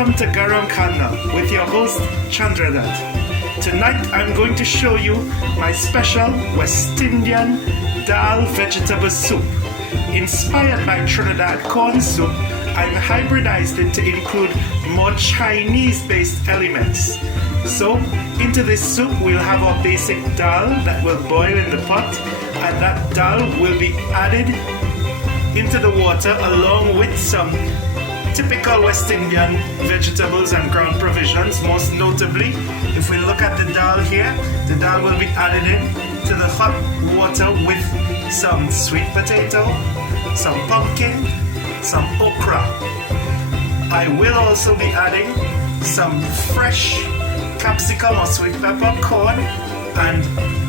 Welcome to Garam Khana with your host Chandradat. Tonight I'm going to show you my special West Indian Daal vegetable soup. Inspired by Trinidad corn soup, I've hybridized it to include more Chinese-based elements. So into this soup we'll have our basic dal that will boil in the pot, and that dal will be added into the water along with some typical West Indian vegetables and ground provisions. Most notably, if we look at the dal here, the dal will be added in to the hot water with some sweet potato, some pumpkin, some okra. I will also be adding some fresh capsicum or sweet pepper corn and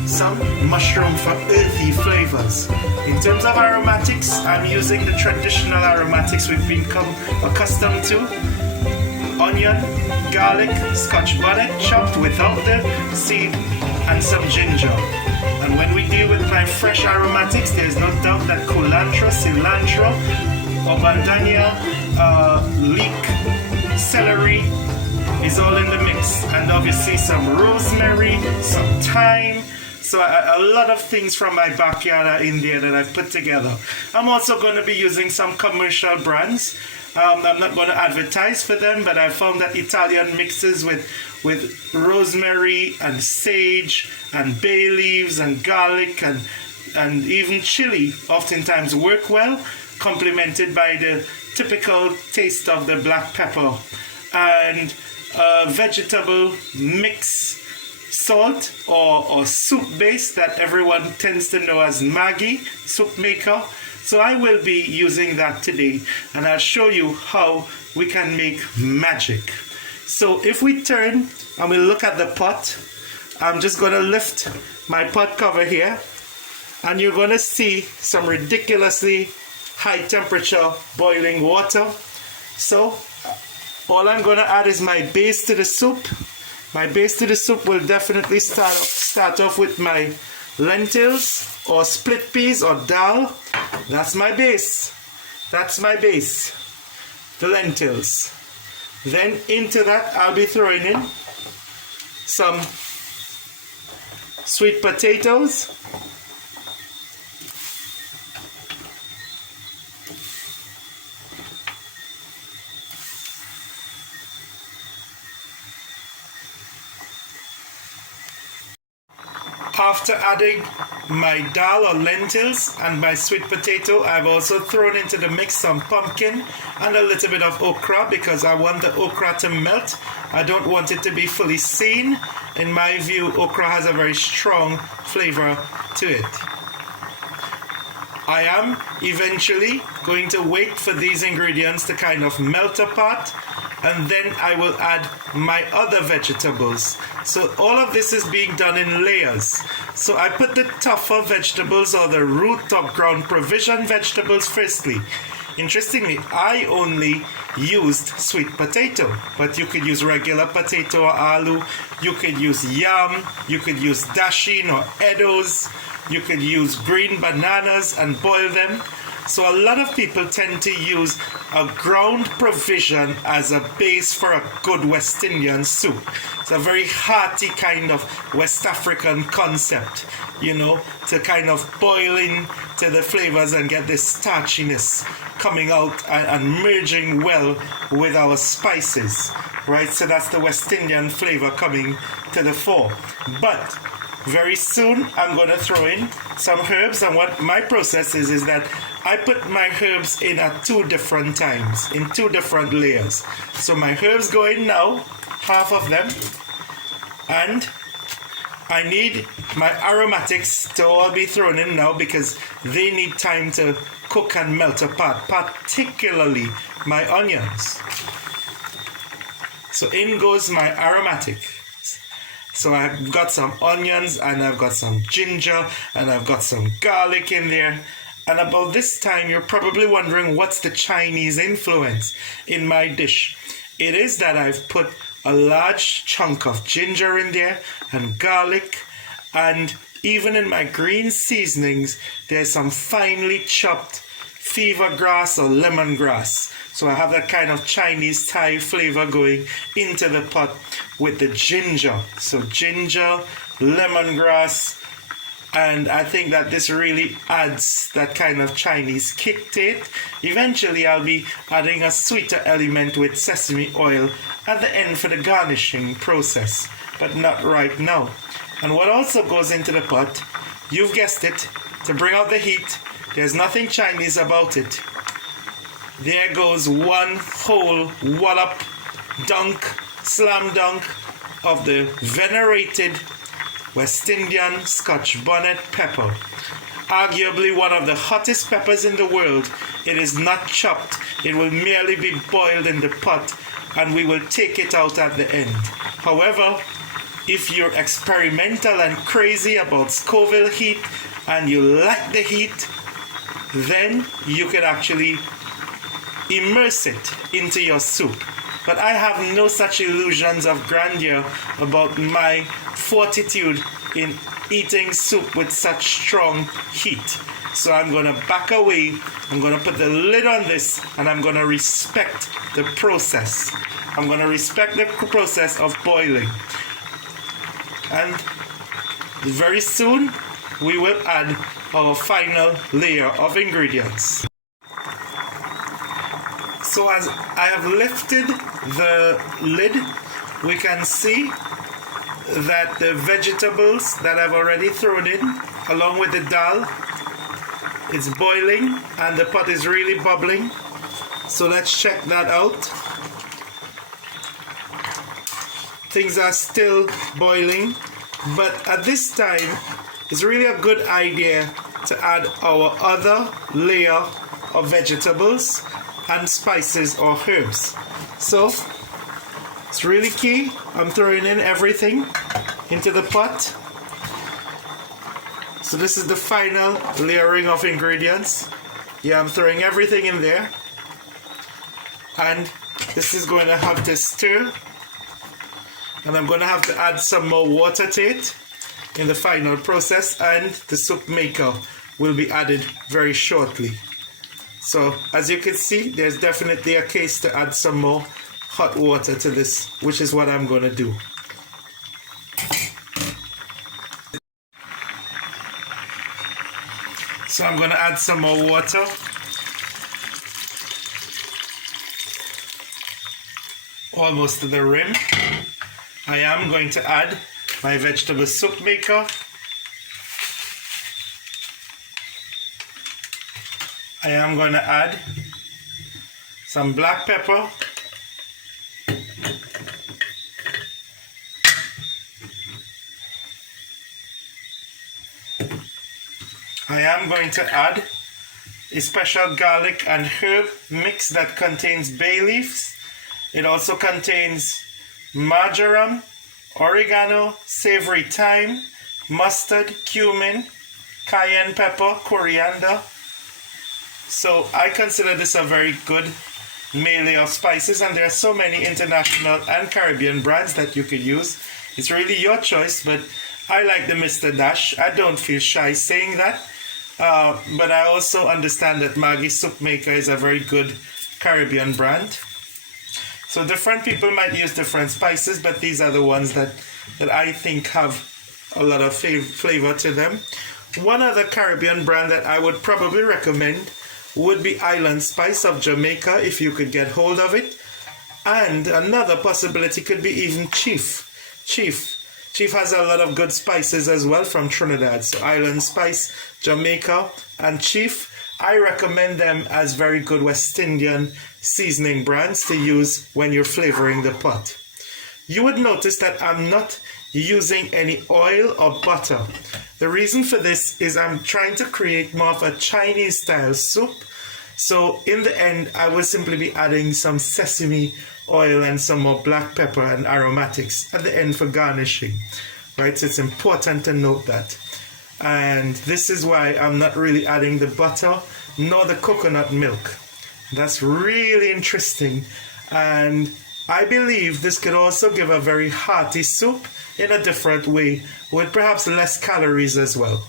some mushroom for earthy flavors. In terms of aromatics, I'm using the traditional aromatics we've become accustomed to: onion, garlic, scotch bonnet chopped without the seed, and some ginger. And when we deal with my fresh aromatics, there's no doubt that culantro, cilantro, bandania, leek, celery is all in the mix, and obviously some rosemary, some thyme. So a lot of things from my backyard are in there that I've put together. I'm also going to be using some commercial brands. I'm not going to advertise for them, but I found that Italian mixes with rosemary and sage and bay leaves and garlic and even chili oftentimes work well, complemented by the typical taste of the black pepper. And vegetable mix salt or soup base that everyone tends to know as Maggi, soupmaker. So I will be using that today, and I'll show you how we can make magic. So if we turn and we look at the pot, I'm just going to lift my pot cover here, and you're going to see some ridiculously high temperature boiling water. So all I'm going to add is my base to the soup. My base to the soup will definitely start off with my lentils or split peas or dal. That's my base. That's my base. The lentils. Then into that I'll be throwing in some sweet potatoes. After adding my dal or lentils and my sweet potato, I've also thrown into the mix some pumpkin and a little bit of okra, because I want the okra to melt. I don't want it to be fully seen. In my view, okra has a very strong flavor to it. I am eventually going to wait for these ingredients to kind of melt apart, and then I will add my other vegetables. So all of this is being done in layers. So I put the tougher vegetables or the root or ground provision vegetables firstly. Interestingly, I only used sweet potato, but you could use regular potato or aloo, you could use yam, you could use dashin or eddos, you could use green bananas and boil them. So a lot of people tend to use a ground provision as a base for a good West Indian soup. It's a very hearty kind of West African concept, you know, to kind of boil in to the flavors and get this starchiness coming out and merging well with our spices, right? So that's the West Indian flavor coming to the fore. But very soon I'm going to throw in some herbs, and what my process is that I put my herbs in at 2 different times, in 2 different layers. So my herbs go in now, half of them, and I need my aromatics to all be thrown in now because they need time to cook and melt apart, particularly my onions. So in goes my aromatic. So I've got some onions, and I've got some ginger, and I've got some garlic in there. And about this time, you're probably wondering what's the Chinese influence in my dish. It is that I've put a large chunk of ginger in there and garlic, and even in my green seasonings, there's some finely chopped fever grass or lemongrass. So I have that kind of Chinese Thai flavor going into the pot with the ginger. So ginger, lemongrass, and I think that this really adds that kind of Chinese kick to it. Eventually I'll be adding a sweeter element with sesame oil at the end for the garnishing process, but not right now. And what also goes into the pot, you've guessed it, to bring out the heat. There's nothing Chinese about it. There goes one whole wallop, dunk, slam dunk of the venerated West Indian Scotch bonnet pepper. Arguably one of the hottest peppers in the world. It is not chopped. It will merely be boiled in the pot and we will take it out at the end. However, if you're experimental and crazy about Scoville heat and you like the heat, then you can actually immerse it into your soup. But I have no such illusions of grandeur about my fortitude in eating soup with such strong heat. So I'm going to back away. I'm going to put the lid on this and I'm going to respect the process. I'm going to respect the process of boiling. And very soon we will add our final layer of ingredients. So as I have lifted the lid, we can see that the vegetables that I've already thrown in, along with the dal, it's boiling and the pot is really bubbling. So let's check that out. Things are still boiling, but at this time, it's really a good idea to add our other layer of vegetables and spices or herbs. So it's really key. I'm throwing in everything into the pot. So this is the final layering of ingredients. Yeah, I'm throwing everything in there. And this is going to have to stir. And I'm going to have to add some more water to it in the final process. And the soup maker will be added very shortly. So as you can see, there's definitely a case to add some more hot water to this, which is what I'm going to do. So I'm going to add some more water. Almost to the rim. I am going to add my vegetable soup maker. I am going to add some black pepper. I am going to add a special garlic and herb mix that contains bay leaves. It also contains marjoram, oregano, savory thyme, mustard, cumin, cayenne pepper, coriander. So I consider this a very good melee of spices, and there are so many international and Caribbean brands that you could use. It's really your choice, but I like the Mr. Dash. I don't feel shy saying that. But I also understand that Maggi Soupmaker is a very good Caribbean brand. So different people might use different spices, but these are the ones that I think have a lot of flavor to them. One other Caribbean brand that I would probably recommend would be Island Spice of Jamaica, if you could get hold of it. And another possibility could be even Chief. Chief has a lot of good spices as well from Trinidad. So Island Spice, Jamaica, and Chief, I recommend them as very good West Indian seasoning brands to use when you're flavoring the pot. You would notice that I'm not using any oil or butter. The reason for this is I'm trying to create more of a Chinese style soup. So in the end, I will simply be adding some sesame oil and some more black pepper and aromatics at the end for garnishing. Right, so it's important to note that. And this is why I'm not really adding the butter nor the coconut milk. That's really interesting. And I believe this could also give a very hearty soup in a different way with perhaps less calories as well.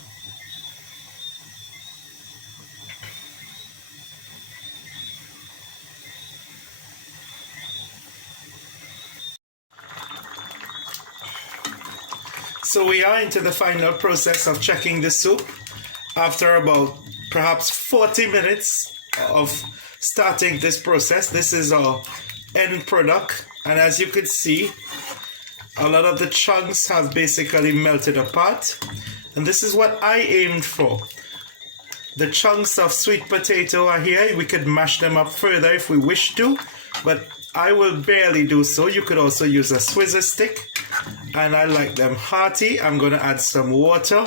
So we are into the final process of checking the soup after about perhaps 40 minutes of starting this process. This is our end product, and as you could see, a lot of the chunks have basically melted apart, and this is what I aimed for. The chunks of sweet potato are here. We could mash them up further if we wish to, but I will barely do so. You could also use a Swizzer stick, and I like them hearty. I'm going to add some water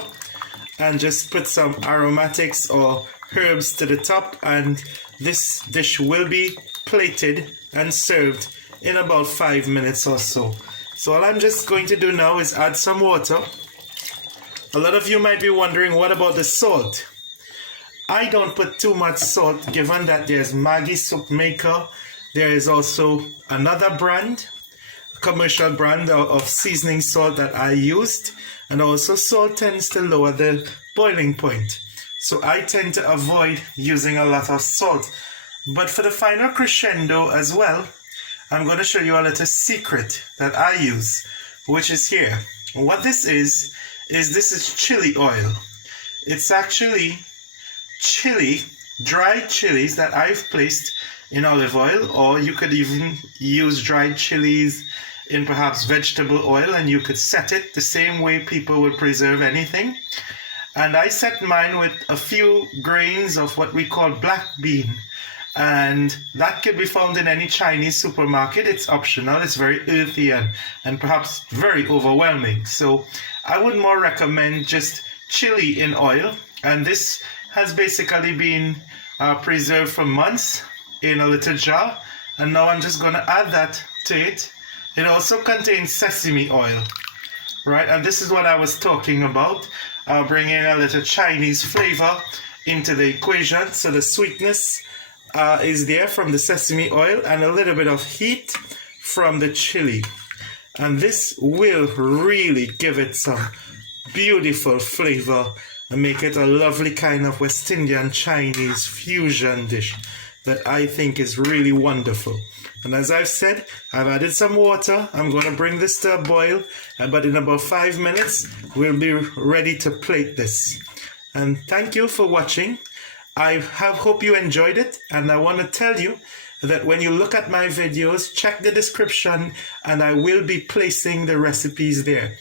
and just put some aromatics or herbs to the top, and this dish will be plated and served in about 5 minutes or so. So all I'm just going to do now is add some water. A lot of you might be wondering, what about the salt? I don't put too much salt, given that there's Maggi Soupmaker. There is also another brand, commercial brand of seasoning salt that I used, and also salt tends to lower the boiling point. So I tend to avoid using a lot of salt. But for the final crescendo as well, I'm going to show you a little secret that I use, which is here. What this is this is chili oil. It's actually chili, dried chilies that I've placed in olive oil, or you could even use dried chilies in perhaps vegetable oil, and you could set it the same way people would preserve anything. And I set mine with a few grains of what we call black bean, and that could be found in any Chinese supermarket. It's optional. It's very earthy and perhaps very overwhelming. So I would more recommend just chili in oil, and this has basically been preserved for months in a little jar, and now I'm just going to add that to it. It also contains sesame oil, right? And this is what I was talking about, bringing a little Chinese flavor into the equation. So the sweetness is there from the sesame oil and a little bit of heat from the chili, and this will really give it some beautiful flavor and make it a lovely kind of West Indian Chinese fusion dish that I think is really wonderful. And as I've said, I've added some water. I'm going to bring this to a boil, but in about 5 minutes we'll be ready to plate this. And thank you for watching. I hope you enjoyed it, and I want to tell you that when you look at my videos, check the description and I will be placing the recipes there.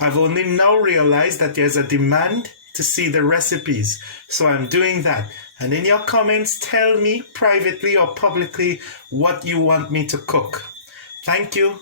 I've only now realized that there's a demand to see the recipes, so I'm doing that. And in your comments, tell me privately or publicly what you want me to cook. Thank you.